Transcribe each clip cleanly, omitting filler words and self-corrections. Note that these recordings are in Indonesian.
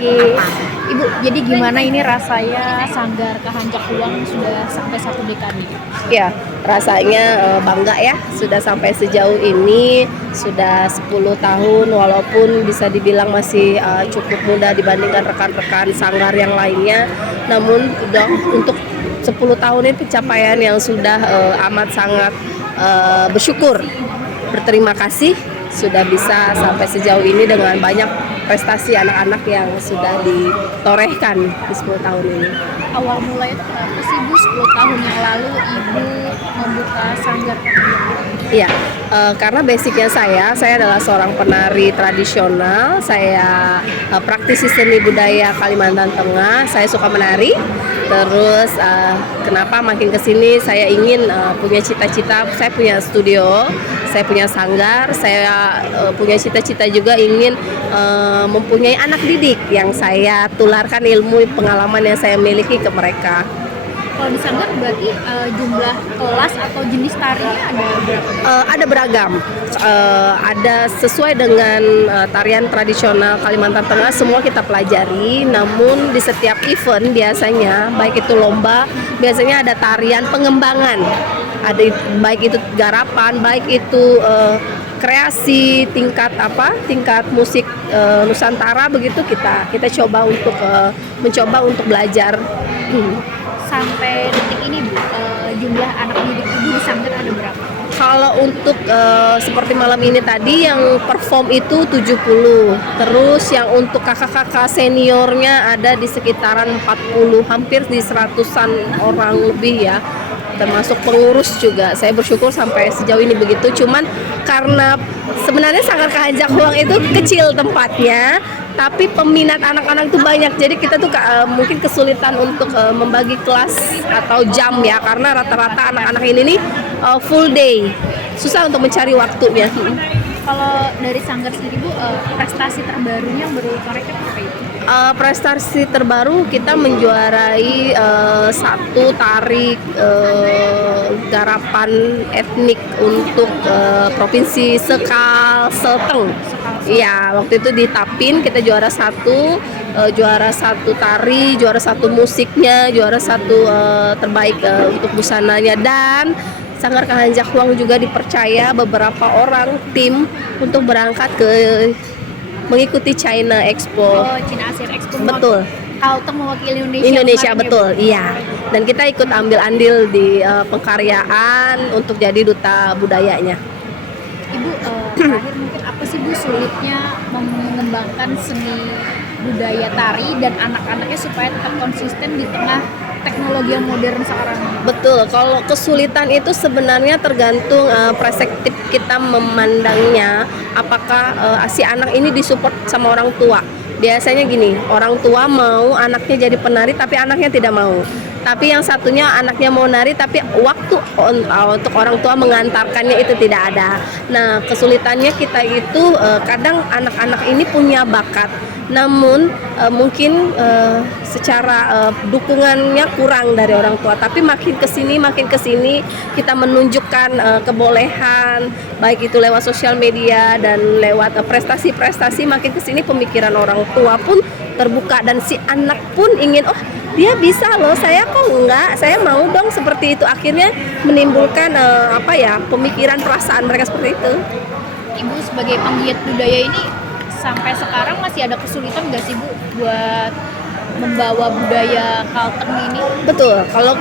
Oke, Ibu, jadi gimana ini rasanya Sanggar Kehancak Uang sudah sampai 1 dekade? Ya, rasanya bangga ya sudah sampai sejauh ini, sudah 10 tahun walaupun bisa dibilang masih cukup muda dibandingkan rekan-rekan sanggar yang lainnya. Namun udah untuk 10 tahun ini pencapaian yang sudah amat sangat bersyukur. Berterima kasih sudah bisa sampai sejauh ini dengan banyak prestasi anak-anak yang sudah ditorehkan di 10 tahun ini. Awal mulai itu kenapa sih Bu 10 tahun yang lalu Ibu membuka Sanggar Kehancak Uang? Iya, karena basicnya saya adalah seorang penari tradisional, saya praktisi seni budaya Kalimantan Tengah, saya suka menari. Terus kenapa makin kesini saya ingin punya cita-cita, saya punya studio, saya punya sanggar, saya punya cita-cita juga ingin mempunyai anak didik yang saya tularkan ilmu pengalaman yang saya miliki ke mereka. Kalau di Sanggar berarti jumlah kelas atau jenis tarinya ada berapa? Ada beragam, ada sesuai dengan tarian tradisional Kalimantan Tengah semua kita pelajari. Namun di setiap event biasanya baik itu lomba, biasanya ada tarian pengembangan, ada baik itu garapan, baik itu kreasi tingkat musik Nusantara begitu kita coba untuk mencoba untuk belajar. Sampai detik ini Bu, jumlah anak didik Ibu di Sanggar ada berapa? Kalau untuk seperti malam ini tadi yang perform itu 70. Terus yang untuk kakak-kakak seniornya ada di sekitaran 40, hampir di 100-an orang lebih ya. Termasuk pengurus juga. Saya bersyukur sampai sejauh ini begitu. Cuman karena sebenarnya Sanggar Kehancak Uang itu kecil tempatnya, tapi peminat anak-anak itu banyak. Jadi kita tuh mungkin kesulitan untuk membagi kelas atau jam ya, karena rata-rata anak-anak ini nih full day. Susah untuk mencari waktunya. Kalau dari Sanggar sendiri Bu, prestasi terbarunya yang baru ditorehkan apa itu? Prestasi terbaru kita menjuarai satu tari garapan etnik untuk provinsi Sekal Selteng. Iya, waktu itu di Tapin kita juara satu tari, juara satu musiknya, juara satu terbaik untuk busananya. Dan Sanggar Kehancak Uang juga dipercaya beberapa orang tim untuk berangkat ke mengikuti China Expo. Oh, China Asia Expo. Betul. Kalteng mewakili Indonesia. Indonesia kemarin, betul, ya, Bu? iya. Dan kita ikut ambil andil di pengkaryaan untuk jadi duta budayanya. Ibu, terakhir mungkin apa sih Bu sulitnya mengembangkan seni budaya tari dan anak-anaknya supaya tetap konsisten di tengah teknologi yang modern sekarang? Betul, kalau kesulitan itu sebenarnya tergantung perspektif kita memandangnya, apakah si anak ini disupport sama orang tua. Biasanya gini, orang tua mau anaknya jadi penari tapi anaknya tidak mau. Tapi yang satunya anaknya mau nari tapi waktu untuk orang tua mengantarkannya itu tidak ada. Nah, kesulitannya kita itu kadang anak-anak ini punya bakat, namun mungkin secara dukungannya kurang dari orang tua. Tapi makin kesini kita menunjukkan kebolehan, baik itu lewat sosial media dan lewat prestasi-prestasi, makin kesini pemikiran orang tua pun terbuka dan si anak pun ingin, oh dia bisa loh, saya kok enggak, saya mau dong seperti itu. Akhirnya menimbulkan pemikiran perasaan mereka seperti itu. Ibu sebagai penggiat budaya ini sampai sekarang masih ada kesulitan nggak sih Bu buat membawa budaya Kalteng ini? Betul, kalau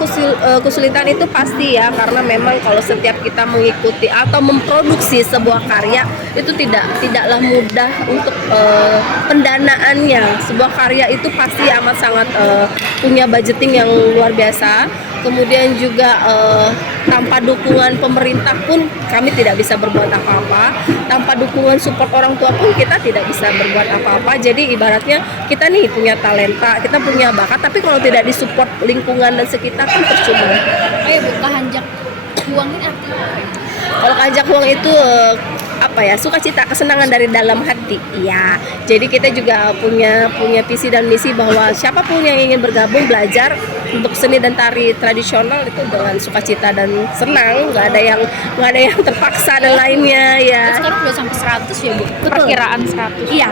kesulitan itu pasti ya, karena memang kalau setiap kita mengikuti atau memproduksi sebuah karya itu tidaklah mudah untuk pendanaannya. Sebuah karya itu pasti amat sangat punya budgeting yang luar biasa. Kemudian juga tanpa dukungan pemerintah pun kami tidak bisa berbuat apa-apa. Tanpa dukungan support orang tua pun kita tidak bisa berbuat apa-apa. Jadi ibaratnya kita nih punya talenta, kita punya bakat, tapi kalau tidak disupport lingkungan dan sekitar kan percuma. Ayo Bu, Kehancak Uang ini artinya apa ya? Kalau Kehancak Uang itu sukacita, kesenangan dari dalam hati. Iya. Jadi kita juga punya visi dan misi bahwa siapapun yang ingin bergabung belajar untuk seni dan tari tradisional itu dengan sukacita dan senang, nggak ada yang terpaksa dan lainnya ya. Sekarang udah sampai 100 ya Bu? Betul. Perkiraan 100. Iya.